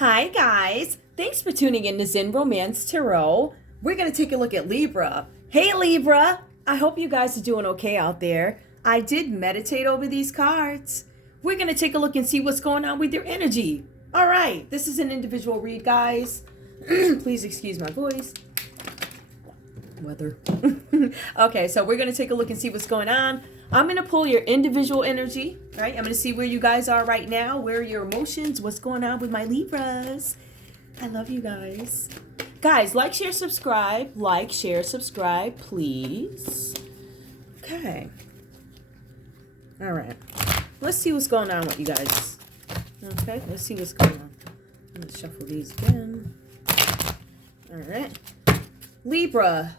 Hi guys, thanks for tuning in to Zen Romance Tarot. We're going to take a look at Libra. Hey Libra, I hope you guys are doing okay out there. I did meditate over these cards. We're going to take a look and see what's going on with your energy. All right, this is an individual read, guys. Please excuse my voice. Weather. Okay, so we're going to take a look and see what's going on. I'm going to pull your individual energy, right? I'm going to see where you guys are right now, where are your emotions, what's going on with my Libras. I love you guys. Guys, like, share, subscribe. Like, share, subscribe, please. Okay. All right. Let's see what's going on with you guys. Okay, let's see what's going on. I'm going to shuffle these again. All right. Libra.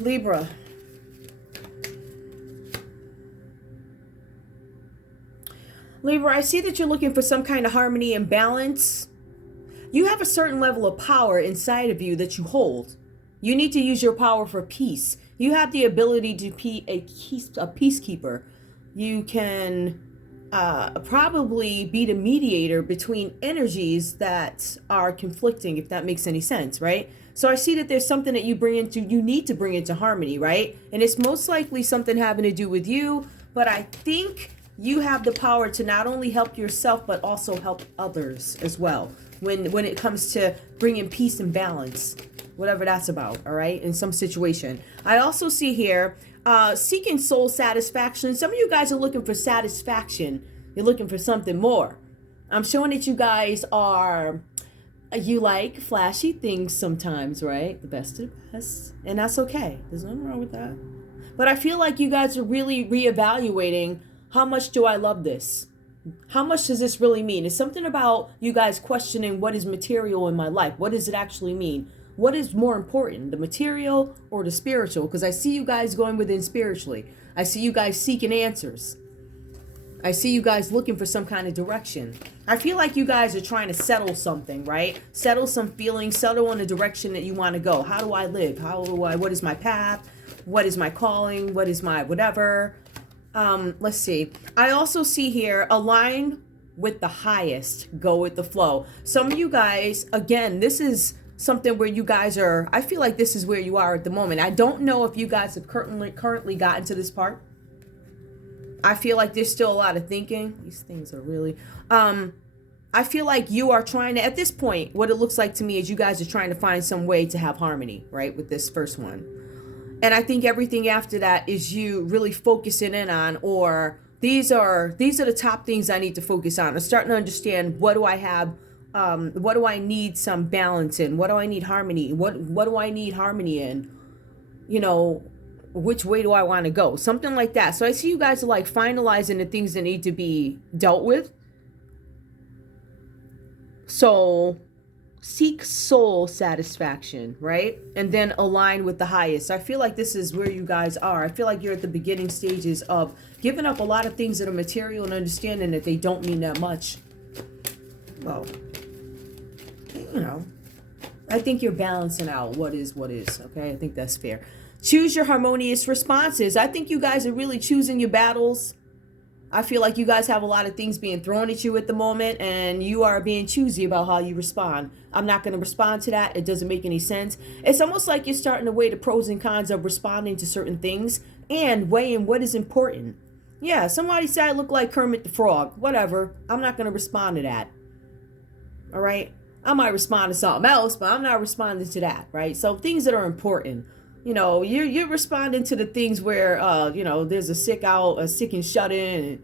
Libra. Libra, I see that you're looking for some kind of harmony and balance. You have a certain level of power inside of you that you hold. You need to use your power for peace. You have the ability to be a peacekeeper. You can probably be the mediator between energies that are conflicting, if that makes any sense, right? So I see that there's something that you need to bring into harmony, right? And it's most likely something having to do with you, but I think you have the power to not only help yourself, but also help others as well. When it comes to bringing peace and balance, whatever that's about, all right, in some situation. I also see here, seeking soul satisfaction. Some of you guys are looking for satisfaction. You're looking for something more. I'm showing that you guys you like flashy things sometimes, right? The best of the best. And that's okay. There's nothing wrong with that. But I feel like you guys are really reevaluating, how much do I love this? How much does this really mean? It's something about you guys questioning what is material in my life. What does it actually mean? What is more important, the material or the spiritual? Because I see you guys going within spiritually. I see you guys seeking answers. I see you guys looking for some kind of direction. I feel like you guys are trying to settle something, right? Settle some feelings, settle on the direction that you want to go. How do I live? What is my path? What is my calling? What is my whatever? Let's see. I also see here, align with the highest, go with the flow. Some of you guys, again, this is something where you guys are, I feel like this is where you are at the moment. I don't know if you guys have currently gotten to this part. I feel like there's still a lot of thinking. These things are really, I feel like you are trying to, at this point, what it looks like to me is you guys are trying to find some way to have harmony, right, with this first one. And I think everything after that is you really focusing in on, or these are the top things I need to focus on. I'm starting to understand, what do I have, what do I need some balance in? What do I need harmony? What do I need harmony in? You know, which way do I want to go? Something like that. So I see you guys are like finalizing the things that need to be dealt with. So seek soul satisfaction, right? And then align with the highest. I feel like this is where you guys are. I feel like you're at the beginning stages of giving up a lot of things that are material and understanding that they don't mean that much. Well, you know, I think you're balancing out what is, okay? I think that's fair. Choose your harmonious responses. I think you guys are really choosing your battles. I feel like you guys have a lot of things being thrown at you at the moment, and you are being choosy about how you respond. I'm not going to respond to that. It doesn't make any sense. It's almost like you're starting to weigh the pros and cons of responding to certain things and weighing what is important. Yeah, somebody said I look like Kermit the Frog. Whatever. I'm not going to respond to that. All right? I might respond to something else, but I'm not responding to that, right? So things that are important. You know, you're responding to the things where, you know, there's a sick and shut in.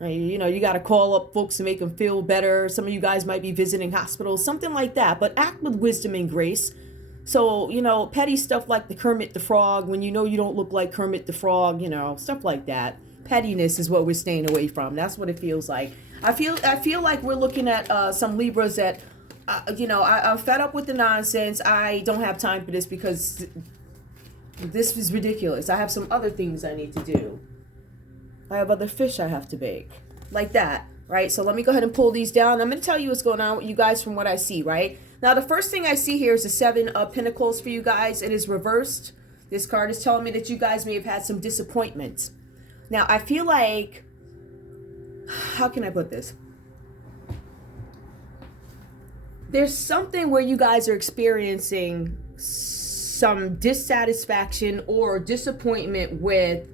And, you know, you got to call up folks to make them feel better. Some of you guys might be visiting hospitals, something like that. But act with wisdom and grace. So, you know, petty stuff like the Kermit the Frog, when you know you don't look like Kermit the Frog, you know, stuff like that. Pettiness is what we're staying away from. That's what it feels like. I feel like we're looking at some Libras that, you know, I'm fed up with the nonsense. I don't have time for this because this is ridiculous. I have some other things I need to do. I have other fish I have to bake. Like that, right? So let me go ahead and pull these down. I'm going to tell you what's going on with you guys from what I see, right? Now, the first thing I see here is the Seven of Pentacles for you guys. It is reversed. This card is telling me that you guys may have had some disappointments. Now, I feel like how can I put this? There's something where you guys are experiencing some dissatisfaction or disappointment with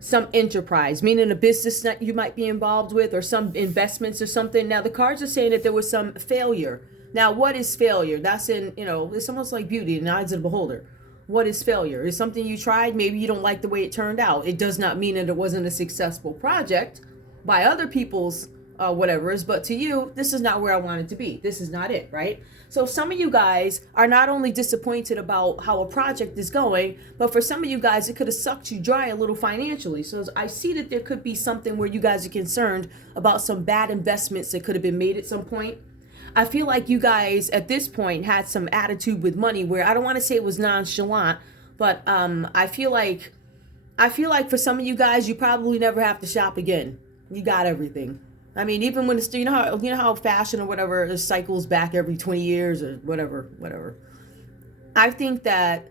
some enterprise, meaning a business that you might be involved with, or some investments or something. Now the cards are saying that there was some failure. Now what is failure? That's it's almost like beauty in the eyes of the beholder. What is failure? It's something you tried, maybe you don't like the way it turned out. It does not mean that it wasn't a successful project by other people's whatever is, but to you, this is not where I wanted to be. This is not it, right? So some of you guys are not only disappointed about how a project is going, but for some of you guys, it could have sucked you dry a little financially. So I see that there could be something where you guys are concerned about some bad investments that could have been made at some point. I feel like you guys at this point had some attitude with money where I don't want to say it was nonchalant, but I feel like for some of you guys, you probably never have to shop again. You got everything. I mean, even when it's, you know how fashion or whatever cycles back every 20 years or whatever. I think that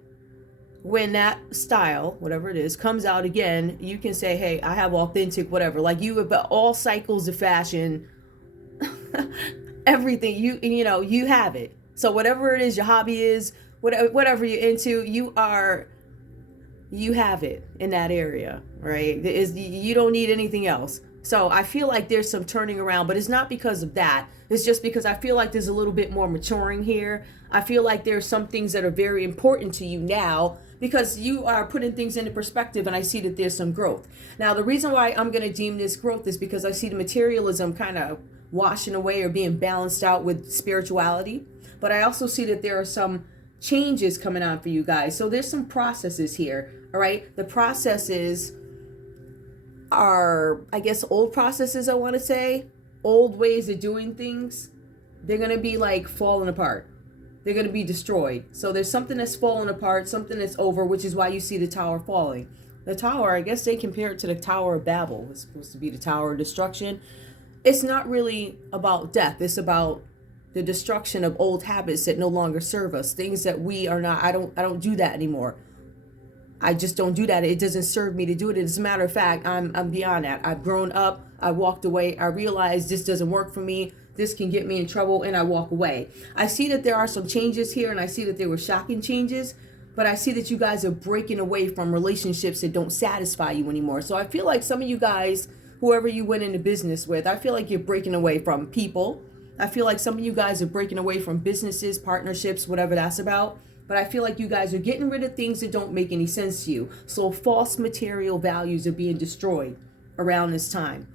when that style, whatever it is, comes out again, you can say, hey, I have authentic whatever. Like you have all cycles of fashion, everything, you have it. So whatever it is, your hobby is, whatever you're into, you have it in that area, right? You don't need anything else. So I feel like there's some turning around, but it's not because of that. It's just because I feel like there's a little bit more maturing here. I feel like there's some things that are very important to you now because you are putting things into perspective, and I see that there's some growth. Now, the reason why I'm going to deem this growth is because I see the materialism kind of washing away or being balanced out with spirituality. But I also see that there are some changes coming on for you guys. So there's some processes here, all right? The processes are, I guess, old processes, I want to say, old ways of doing things. They're going to be like falling apart. They're going to be destroyed. So there's something that's falling apart, something that's over, which is why you see the tower falling. The tower, I guess they compare it to the Tower of Babel. It's supposed to be the Tower of Destruction. It's not really about death. It's about the destruction of old habits that no longer serve us. Things that we are not, I don't do that anymore. I just don't do that. It doesn't serve me to do it. As a matter of fact, I'm beyond that. I've grown up. I walked away. I realized this doesn't work for me. This can get me in trouble, and I walk away. I see that there are some changes here, and I see that there were shocking changes, but I see that you guys are breaking away from relationships that don't satisfy you anymore. So I feel like some of you guys, whoever you went into business with, I feel like you're breaking away from people. I feel like some of you guys are breaking away from businesses, partnerships, whatever that's about. But I feel like you guys are getting rid of things that don't make any sense to you. So false material values are being destroyed around this time.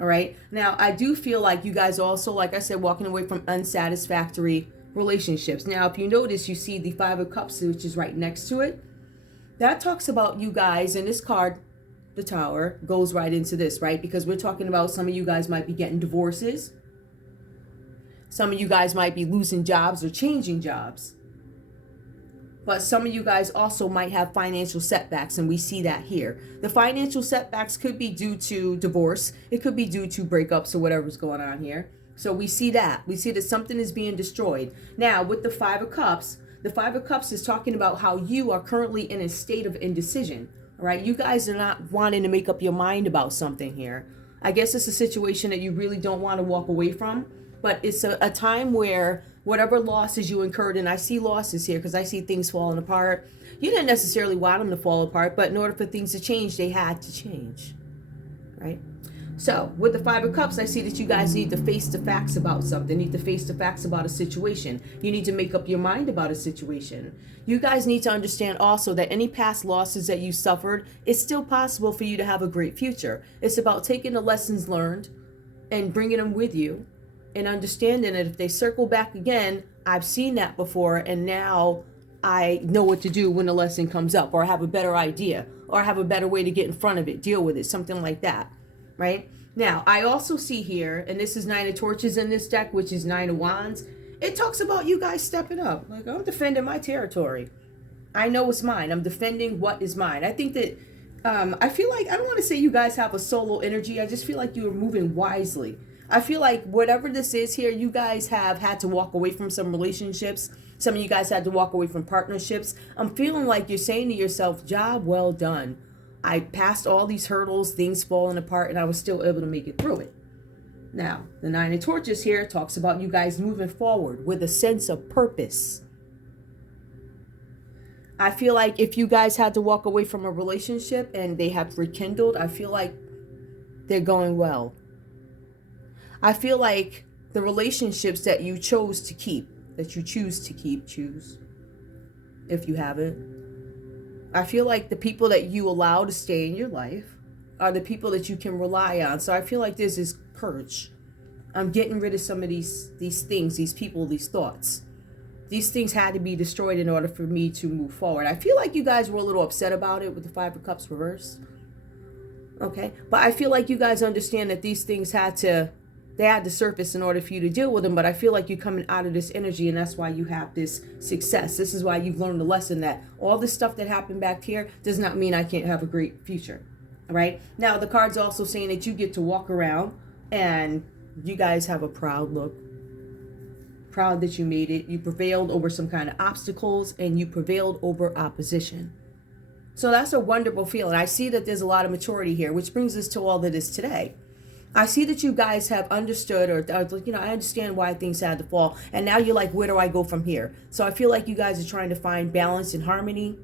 All right. Now, I do feel like you guys also, like I said, walking away from unsatisfactory relationships. Now, if you notice, you see the Five of Cups, which is right next to it. That talks about you guys, and this card, the Tower, goes right into this, right? Because we're talking about some of you guys might be getting divorces. Some of you guys might be losing jobs or changing jobs. But some of you guys also might have financial setbacks, and we see that here. The financial setbacks could be due to divorce. It could be due to breakups or whatever's going on here. So we see that. We see that something is being destroyed. Now, with the Five of Cups, the Five of Cups is talking about how you are currently in a state of indecision. All right? You guys are not wanting to make up your mind about something here. I guess it's a situation that you really don't want to walk away from. But it's a time where whatever losses you incurred, and I see losses here because I see things falling apart. You didn't necessarily want them to fall apart, but in order for things to change, they had to change, right? So with the Five of Cups, I see that you guys need to face the facts about something, need to face the facts about a situation. You need to make up your mind about a situation. You guys need to understand also that any past losses that you suffered, it's still possible for you to have a great future. It's about taking the lessons learned and bringing them with you, and understanding that if they circle back again, I've seen that before, and now I know what to do when the lesson comes up, or I have a better idea, or I have a better way to get in front of it, deal with it, something like that, right? Now, I also see here, and this is Nine of Torches in this deck, which is Nine of Wands. It talks about you guys stepping up. Like, I'm defending my territory. I know it's mine. I'm defending what is mine. I think that, I feel like, I don't want to say you guys have a solo energy. I just feel like you're moving wisely. I feel like whatever this is here, you guys have had to walk away from some relationships. Some of you guys had to walk away from partnerships. I'm feeling like you're saying to yourself, job well done. I passed all these hurdles, things falling apart, and I was still able to make it through it. Now, the Nine of Torches here talks about you guys moving forward with a sense of purpose. I feel like if you guys had to walk away from a relationship and they have rekindled, I feel like they're going well. I feel like the relationships that you chose to keep, that you choose to keep, if you haven't, I feel like the people that you allow to stay in your life are the people that you can rely on. So I feel like this is purge. I'm getting rid of some of these things, these people, these thoughts. These things had to be destroyed in order for me to move forward. I feel like you guys were a little upset about it with the Five of Cups reversed. Okay, but I feel like you guys understand that these things had to surface in order for you to deal with them. But I feel like you're coming out of this energy, and that's why you have this success. This is why you've learned the lesson that all this stuff that happened back here does not mean I can't have a great future. All right. Now the card's also saying that you get to walk around and you guys have a proud look. Proud that you made it. You prevailed over some kind of obstacles, and you prevailed over opposition. So that's a wonderful feeling. I see that there's a lot of maturity here, which brings us to all that is today. I see that you guys have understood, or I understand why things had to fall, and now you're like, where do I go from here? So I feel like you guys are trying to find balance and harmony.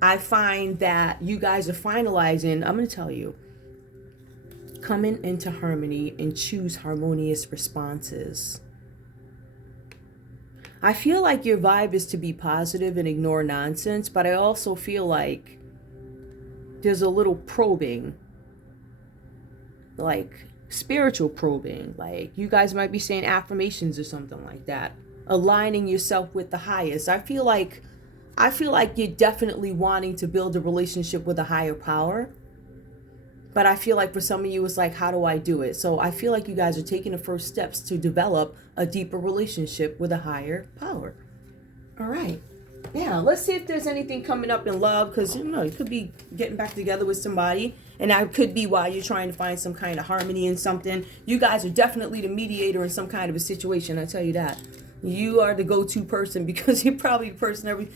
I find that you guys are finalizing, I'm going to tell you, coming into harmony and choose harmonious responses. I feel like your vibe is to be positive and ignore nonsense, but I also feel like there's a little probing, like spiritual probing. Like you guys might be saying affirmations or something like that, aligning yourself with the highest. I feel like you're definitely wanting to build a relationship with a higher power. But I feel like for some of you, it's like, how do I do it? So I feel like you guys are taking the first steps to develop a deeper relationship with a higher power. All right. Now, let's see if there's anything coming up in love, because, you could be getting back together with somebody, and that could be why you're trying to find some kind of harmony in something. You guys are definitely the mediator in some kind of a situation, I tell you that. You are the go-to person, because you're probably the person I'm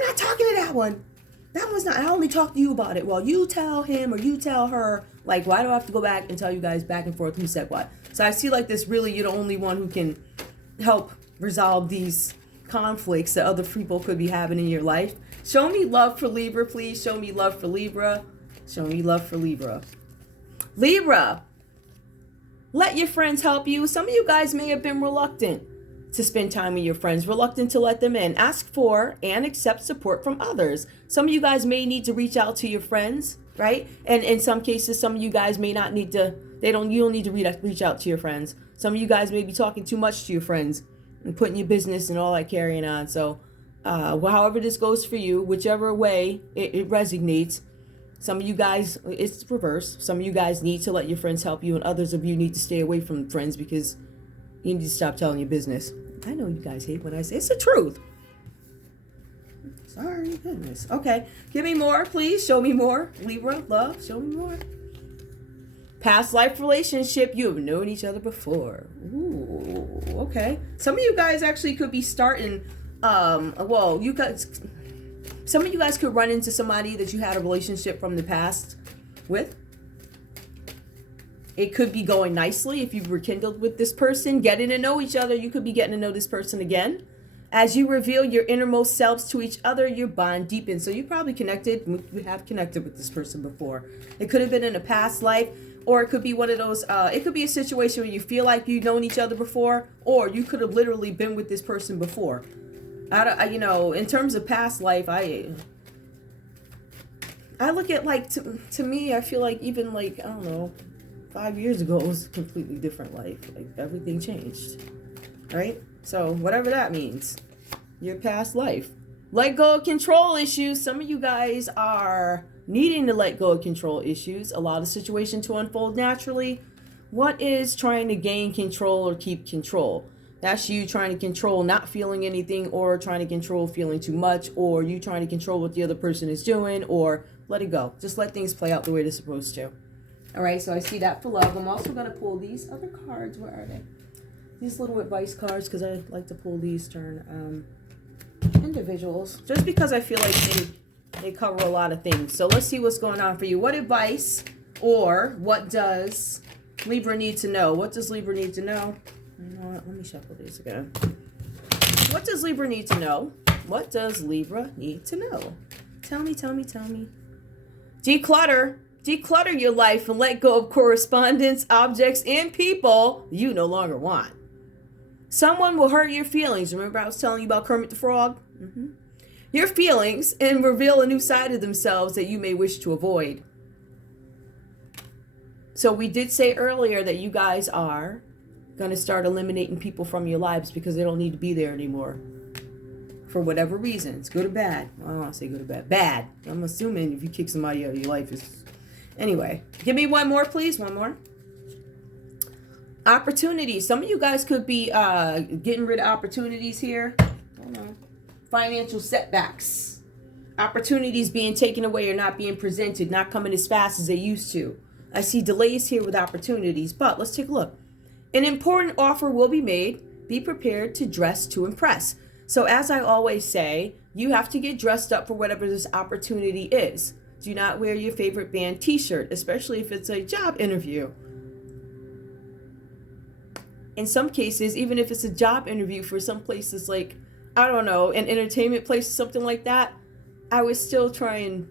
not talking to that one. That one's not, I only talk to you about it. Well, you tell him or you tell her. Like, why do I have to go back and tell you guys back and forth who said what? So I see like this, really, you're the only one who can help resolve these conflicts that other people could be having in your life. Show me love for Libra, please. Show me love for Libra. Show me love for Libra. Libra, let your friends help you. Some of you guys may have been reluctant to spend time with your friends, reluctant to let them in. Ask for and accept support from others. Some of you guys may need to reach out to your friends, right? And in some cases, some of you guys may not need to, you don't need to reach out to your friends. Some of you guys may be talking too much to your friends and putting your business and all that carrying on. So however this goes for you, whichever way it resonates, some of you guys, it's reverse. Some of you guys need to let your friends help you, and others of you need to stay away from friends because you need to stop telling your business. I know you guys hate when I say it's the truth. Sorry, goodness. Okay, give me more, please. Show me more. Libra, love, show me more. Past life relationship. You have known each other before. Ooh, okay. Some of you guys actually could be starting, some of you guys could run into somebody that you had a relationship from the past with. It could be going nicely if you've rekindled with this person, getting to know each other. You could be getting to know this person again. As you reveal your innermost selves to each other, your bond deepens. So you probably you have connected with this person before. It could have been in a past life, or it could be one of those, it could be a situation where you feel like you've known each other before, or you could have literally been with this person before. In terms of past life, I look at like, to me, I feel like even like, I don't know, 5 years ago, it was a completely different life. Like, everything changed, right? So, whatever that means, your past life. Let go of control issues. Some of you guys are needing to let go of control issues. Allow the situation to unfold naturally. What is trying to gain control or keep control? That's you trying to control not feeling anything, or trying to control feeling too much, or you trying to control what the other person is doing, or let it go. Just let things play out the way they're supposed to. All right, so I see that for love. I'm also going to pull these other cards. Where are they? These little advice cards, because I like to pull these individuals. Just because I feel like They cover a lot of things. So let's see what's going on for you. What advice or what does Libra need to know? What does Libra need to know? You know what? Let me shuffle these again. What does Libra need to know? What does Libra need to know? Tell me, tell me, tell me. Declutter. Declutter your life and let go of correspondence, objects, and people you no longer want. Someone will hurt your feelings. Remember I was telling you about Kermit the Frog? Your feelings and reveal a new side of themselves that you may wish to avoid. So we did say earlier that you guys are going to start eliminating people from your lives because they don't need to be there anymore. For whatever reasons, good or bad. I don't want to say good or bad. Bad. I'm assuming if you kick somebody out of your life, it's... Anyway, give me one more, please. One more. Opportunities. Some of you guys could be getting rid of opportunities here. Hold on. Financial setbacks. Opportunities being taken away or not being presented, not coming as fast as they used to. I see delays here with opportunities, but let's take a look. An important offer will be made. Be prepared to dress to impress. So as I always say, you have to get dressed up for whatever this opportunity is. Do not wear your favorite band t-shirt, especially if it's a job interview. In some cases, even if it's a job interview for some places like, I don't know, an entertainment place or something like that, I would still try and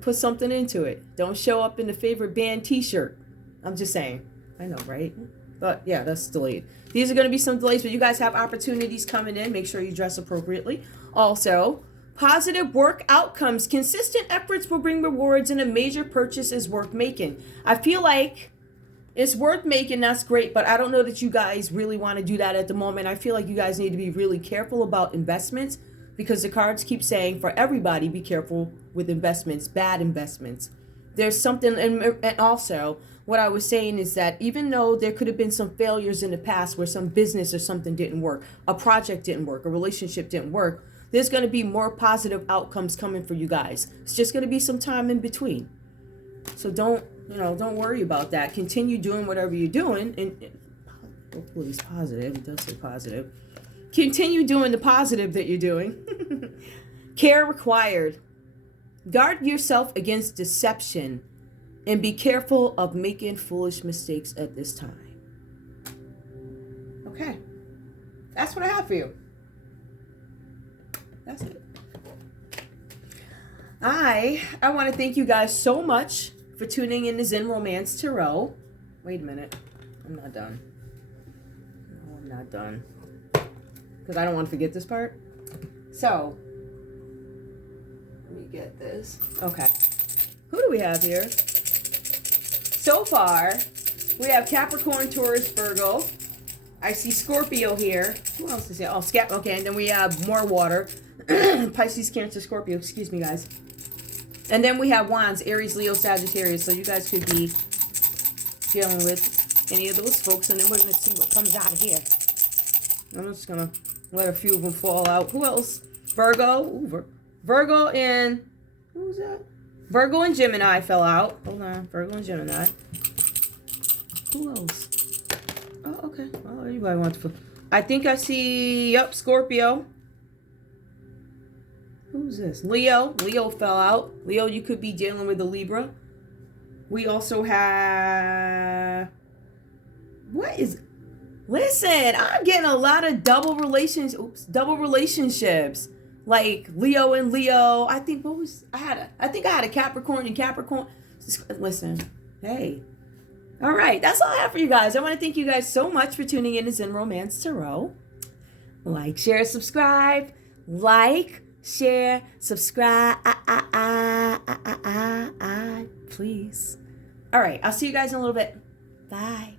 put something into it. Don't show up in the favorite band t-shirt. I'm just saying. I know, right? But yeah, that's delayed. These are going to be some delays, but you guys have opportunities coming in. Make sure you dress appropriately. Also, positive work outcomes. Consistent efforts will bring rewards, and a major purchase is worth making. I feel like it's worth making. That's great, but I don't know that you guys really want to do that at the moment. I feel like you guys need to be really careful about investments because the cards keep saying for everybody, be careful with investments, bad investments. There's something, and also what I was saying is that even though there could have been some failures in the past where some business or something didn't work, a project didn't work, a relationship didn't work, there's going to be more positive outcomes coming for you guys. It's just going to be some time in between. So don't worry about that. Continue doing whatever you're doing. And hopefully it's positive. It does say positive. Continue doing the positive that you're doing. Care required. Guard yourself against deception and be careful of making foolish mistakes at this time. Okay. That's what I have for you. That's it. I want to thank you guys so much for tuning in to Zen Romance Tarot. Wait a minute. I'm not done. No, I'm not done. Because I don't want to forget this part. So, let me get this. Okay. Who do we have here? So far, we have Capricorn, Taurus, Virgo. I see Scorpio here. Who else is here? Oh, okay, and then we have more water. Pisces, Cancer, Scorpio. Excuse me, guys. And then we have Wands, Aries, Leo, Sagittarius. So you guys could be dealing with any of those folks. And then we're going to see what comes out of here. I'm just going to let a few of them fall out. Who else? Virgo. Ooh, Virgo and... Who's that? Virgo and Gemini fell out. Hold on. Virgo and Gemini. Who else? Oh, okay. Well, everybody wants to... I think I see... Yep, Scorpio. Who's this? Leo. Leo fell out. Leo, you could be dealing with a Libra. We also have... What is... Listen, I'm getting a lot of double relationships. Like Leo and Leo. I think I had a Capricorn and Capricorn. Listen, hey. All right, that's all I have for you guys. I want to thank you guys so much for tuning in to Zen Romance Tarot. Like, share, subscribe. Like, share, subscribe. Please. All right, I'll see you guys in a little bit. Bye.